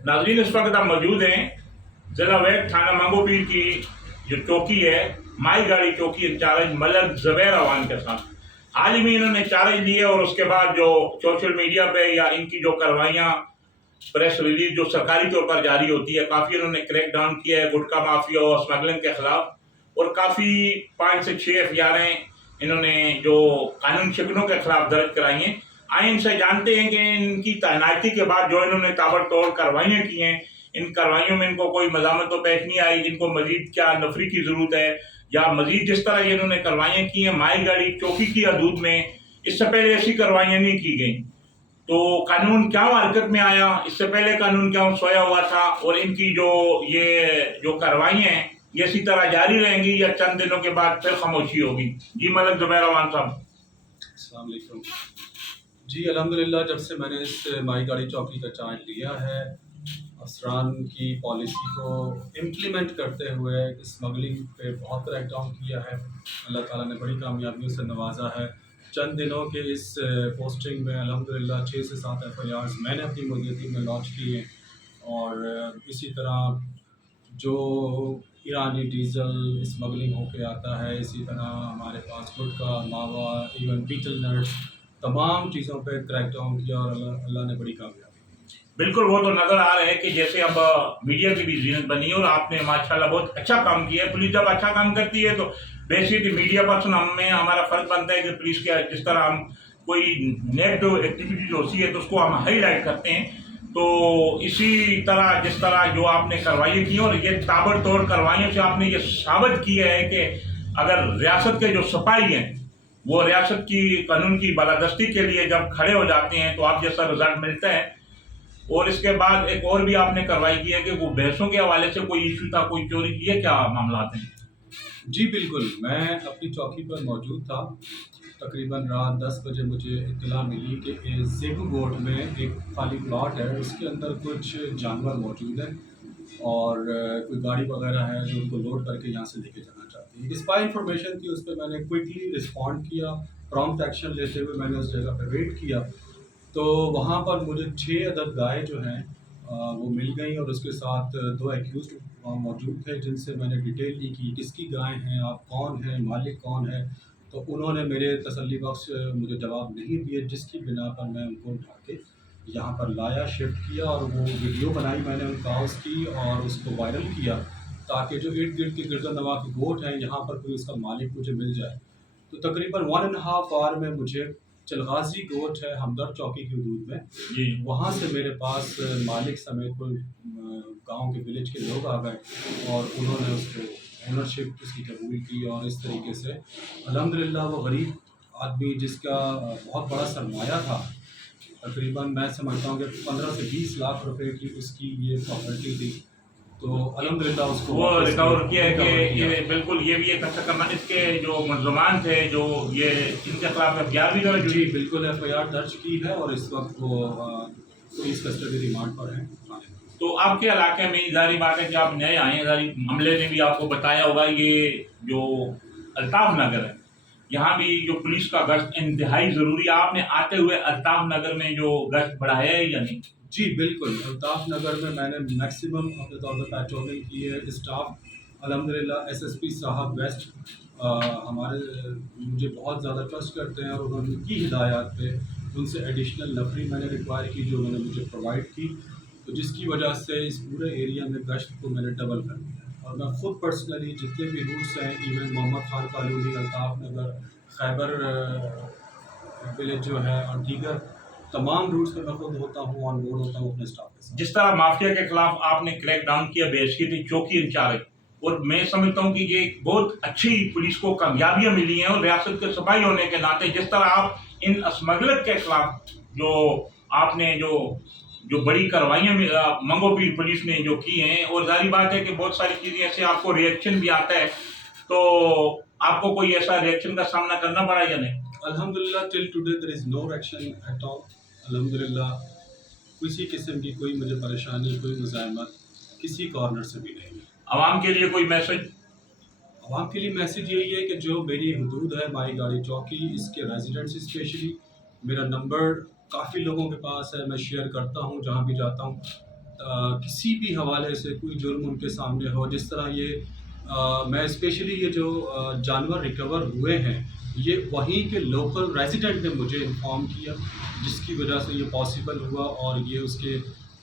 नाजरीन, इस वक्त आप मौजूद हैं जिला वेस्ट थाना मंगोपीर की जो चौकी है, माई गाड़ी चौकी इंचार्ज मलक जबैर अवान के साथ हाल ही में इन्होंने चार्ज लिए और उसके बाद जो सोशल मीडिया पे या इनकी जो कार्रवाइयाँ प्रेस रिलीज जो सरकारी तौर पर जारी होती है, काफ़ी इन्होंने क्रैक डाउन किया है गुटखा माफिया और स्मगलिंग के खिलाफ। और काफ़ी 5 से 6 एफआईआरें इन्होंने जो कानून शिकनों के खिलाफ दर्ज कराई हैं। आए इनसे जानते हैं कि इनकी तैनाती के बाद जो इन्होंने ताबड़तोड़ कार्रवाइयाँ की हैं, इन कार्रवाइयों में इनको कोई मज़ामत तो पेश नहीं आई, इनको मजीद क्या नफरी की ज़रूरत है या मजीद जिस तरह ये इन्होंने कार्रवाइयाँ की हैं माई गाड़ी चौकी की हदूद में, इससे पहले ऐसी कार्रवाइयाँ नहीं की गई। तो कानून क्या हरकत में आया, इससे पहले कानून क्या सोया हुआ था, और इनकी जो कार्रवाइयाँ हैं ये इसी तरह जारी रहेंगी या चंद दिनों के बाद फिर खामोशी होगी? जी मलक जुबैर अवान साहब। अस्सलाम वालेकुम। जी अल्हम्दुलिल्लाह, जब से मैंने इस माई गाड़ी चौकी का चार्ज लिया है, अफसरान की पॉलिसी को इम्प्लीमेंट करते हुए स्मगलिंग पे बहुत क्रैक डाउन किया है। अल्लाह ताला ने बड़ी कामयाबियों से नवाजा है। चंद दिनों के इस पोस्टिंग में अल्हम्दुलिल्लाह 6 से 7 एफआईआर्स मैंने अपनी मौजूदगी में लॉन्च किए। और इसी तरह जो ईरानी डीज़ल स्मगलिंग होके आता है, इसी तरह हमारे पास गुटखा, मावा, इवन बीटल नट्स, तमाम चीज़ों पे क्रैक डाउन किया और अल्लाह ने बड़ी कामयाबी दी। बिल्कुल, वो तो नज़र आ रहा है कि जैसे अब मीडिया की भी ज़ीनत बनी है और आपने माशाल्लाह बहुत अच्छा काम किया है। पुलिस जब अच्छा काम करती है तो बेसिक मीडिया पर्सन हमें हमारा फ़र्ज़ बनता है कि पुलिस के जिस तरह हम कोई नेगेटिव एक्टिविटीज़ होती है तो उसको हम हाईलाइट करते हैं। तो इसी तरह जिस तरह जो आपने कार्रवाई की और ये ताबड़तोड़ कार्रवाइयों से आपने ये साबित किया है कि अगर रियासत के जो सिपाही हैं वो रियासत की कानून की बालादस्ती के लिए जब खड़े हो जाते हैं तो आप जैसा रिजल्ट मिलता है। और इसके बाद एक और भी आपने कार्रवाई की है कि वो भैंसों के हवाले से कोई इशू था, कोई चोरी की है, क्या मामला हैं? जी बिल्कुल, मैं अपनी चौकी पर मौजूद था। तकरीबन रात 10 बजे मुझे इत्तला मिली कि ज़ेबू गोट में एक खाली प्लॉट है, उसके अंदर कुछ जानवर मौजूद हैं और कोई गाड़ी वगैरह है जो उनको लोड करके यहाँ से लेके जाना चाहती है। स्पाई इन्फॉर्मेशन थी, उस पर मैंने क्विकली रिस्पॉन्ड किया, प्रॉम्प्ट एक्शन लेते हुए मैंने उस जगह पर रेड किया। तो वहाँ पर मुझे 6 अदद गाय जो हैं वो मिल गई और उसके साथ 2 एक्यूज़्ड मौजूद थे, जिनसे मैंने डिटेल ली कि किसकी गाय हैं, आप कौन हैं, मालिक कौन है। तो उन्होंने मेरे तसल्ली बख्श मुझे जवाब नहीं दिए, जिसकी बिना पर मैं उनको उठा के यहाँ पर लाया, शिफ्ट किया और वो वीडियो बनाई मैंने उन काउस की और उसको वायरल किया, ताकि जो इर्द गिर्द के गिरदनवा के गोट हैं यहाँ पर कोई उसका मालिक मुझे मिल जाए। तो तकरीबन 1 एंड हाफ आवर में मुझे चलगाजी गोट है हमदर्द चौकी की हदूद में, जी। वहाँ से मेरे पास मालिक समेत कोई गांव के विलेज के लोग आ गए और उन्होंने उसको ओनरशिप उसकी कबूल की। और इस तरीके से अल्हम्दुलिल्लाह वो गरीब आदमी जिसका बहुत बड़ा सरमाया था, तकरीबन मैं समझता हूँ कि 15 से 20 लाख रुपए की उसकी ये प्रॉपर्टी थी, तो अल्हम्दुलिल्लाह उसको वो वापस रिकवर किया है रिकवर कि किया। ये बिल्कुल ये भी एक अच्छा करना। इसके जो मुलजमान थे जो ये इनके खिलाफ एफआईआर भी दर्ज जी हुई? बिल्कुल, एफआईआर दर्ज की है और इस वक्त वो पुलिस कस्टडी रिमांड पर हैं थाने में। तो आपके इलाके में जारी बात है कि आप नए आए हैं, जारी हमले ने भी आपको बताया होगा ये जो अल्ताफ नगर है यहाँ भी जो पुलिस का गश्त इंतहाई ज़रूरी है। आपने आते हुए अल्ताफ नगर में जो गश्त बढ़ाया है या नहीं? जी बिल्कुल, अल्ताफ नगर में मैंने मैक्सिमम अपने तौर पर पेट्रोलिंग की है। स्टाफ अल्हम्दुलिल्लाह एसएसपी साहब वेस्ट हमारे मुझे बहुत ज़्यादा ट्रस्ट करते हैं और उनकी हिदायत पे उनसे एडिशनल नफरी मैंने रिक्वायर की जो उन्होंने मुझे प्रोवाइड की, तो जिसकी वजह से इस पूरे एरिया में गश्त को मैंने डबल कर दिया। और मैं ख़ुद पर्सनली जितने भी रूट्स हैं, इवन मोहम्मद खान कॉलोनी, अल्ताफ नगर, खैबर विलेज जो है और दीगर तमाम रूट्स पे मैं खुद होता हूँ, ऑन बोर्ड होता हूँ अपने स्टाफ के साथ। जिस तरह माफिया के खिलाफ आपने क्रैक डाउन किया बेहसीत चौकी इंचार्ज, और मैं समझता हूँ कि ये बहुत अच्छी पुलिस को कामयाबियां मिली हैं और रियासत के सिपाही होने के नाते जिस तरह आप इन स्मगलर के खिलाफ जो आपने जो जो बड़ी कार्रवाइयाँ मंगोपीर पुलिस ने जो की हैं, और जारी बात है कि बहुत सारी चीज़ें ऐसे आपको रिएक्शन भी आता है, तो आपको कोई ऐसा रिएक्शन का सामना करना पड़ा या नहीं? अल्हम्दुलिल्लाह till today there is no reaction at all. अल्हम्दुलिल्लाह किसी किस्म की कोई मुझे परेशानी, कोई मुज़ाहमत किसी कॉर्नर से भी नहीं है। आवाम के लिए कोई मैसेज? आवाम के लिए मैसेज यही है कि जो मेरी हदूद है माई गाड़ी चौकी, इसके रेजिडेंट्स स्पेशली, मेरा नंबर काफ़ी लोगों के पास है, मैं शेयर करता हूँ जहाँ भी जाता हूँ, کسی بھی حوالے سے کوئی جرم ان کے سامنے ہو، جس طرح میں اسپیشلی یہ جو جانور ریکور ہوئے ہیں یہ وہیں کے لوکل ریزیڈنٹ نے مجھے انفارم کیا، جس کی وجہ سے یہ پاسبل ہوا اور یہ اس کے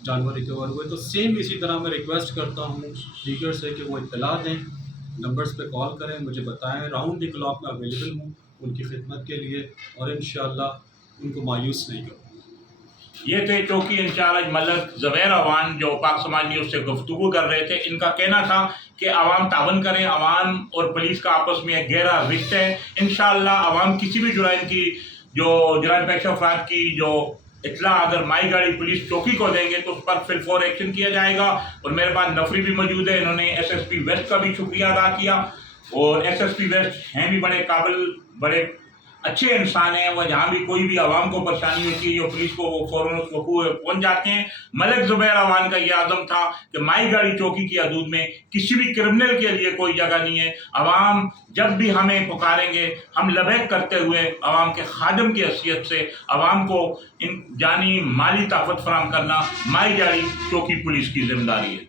جانور ریکور ہوئے۔ تو سیم اسی طرح میں ریکویسٹ کرتا ہوں اسپیکر سے کہ وہ اطلاع دیں، نمبرز پہ کال کریں، مجھے بتائیں، راؤنڈ دی کلاک میں اویلیبل ہوں ان کی خدمت کے لیے، اور انشاءاللہ ان کو مایوس نہیں کروں۔ یہ تھے چوکی انچارج ملک زبیر اوان جو پاک سماج نیوز سے گفتگو کر رہے تھے۔ ان کا کہنا تھا کہ عوام تعاون کریں، عوام اور پولیس کا آپس میں ایک گہرا رشتہ ہے۔ انشاءاللہ عوام کسی بھی جرائم کی جو جرائم پیش افراد کی جو اطلاع اگر مائی گاڑی پولیس چوکی کو دیں گے تو اس پر فی الفور ایکشن کیا جائے گا۔ اور میرے پاس نفری بھی موجود ہے، انہوں نے ایس ایس پی ویسٹ کا بھی شکریہ ادا کیا، اور ایس ایس پی ویسٹ ہیں بھی بڑے قابل، بڑے اچھے انسان ہیں، وہ جہاں بھی کوئی بھی عوام کو پریشانی ہوتی ہے جو پولیس کو وہ فوراً اس وقوع پہنچ جاتے ہیں۔ ملک زبیر اوان کا یہ عزم تھا کہ مائی گاڑی چوکی کی حدود میں کسی بھی کرمنل کے لیے کوئی جگہ نہیں ہے۔ عوام جب بھی ہمیں پکاریں گے، ہم لبیک کرتے ہوئے عوام کے خادم کی حیثیت سے عوام کو ان جانی مالی طاقت فراہم کرنا مائی گاڑی چوکی پولیس کی ذمہ داری ہے۔